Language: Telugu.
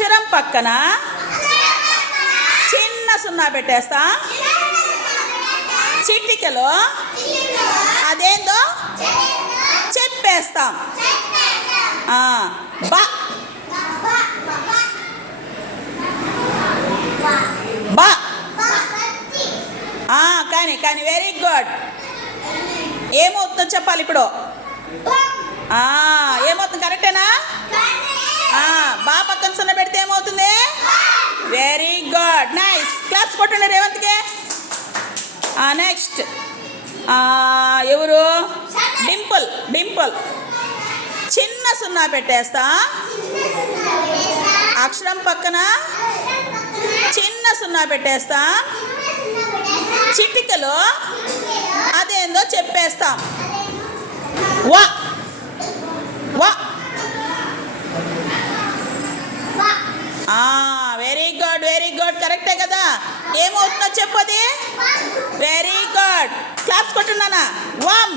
అక్షరం పక్కన చిన్న సున్నా పెట్టేస్తా. చిటికలో అదేందో చెప్పేస్తాం. బ బ కానీ కానీ వెరీ గుడ్. ఏమవుతుందో చెప్పాలి ఇప్పుడు. ఏమవుతుంది? కరెక్టేనా? బా పక్కన సున్నా పెడితే ఏమవుతుంది? Very good, nice. క్లాప్స్ కొట్టండి రేవంత్కి. నెక్స్ట్ ఎవరు? డింపుల్. డింపుల్ చిన్న సున్నా పెట్టేస్తా. అక్షరం పక్కన చిన్న సున్నా పెట్టేస్తా. చిటికలో అదేందో చెప్పేస్తాం. వా వా. వెరీ గుడ్, వెరీ గుడ్, కరెక్టే కదా. ఏమవుతుందో చెప్పది. వెరీ గుడ్, క్లాప్స్ కొట్టున్నానా. వమ్.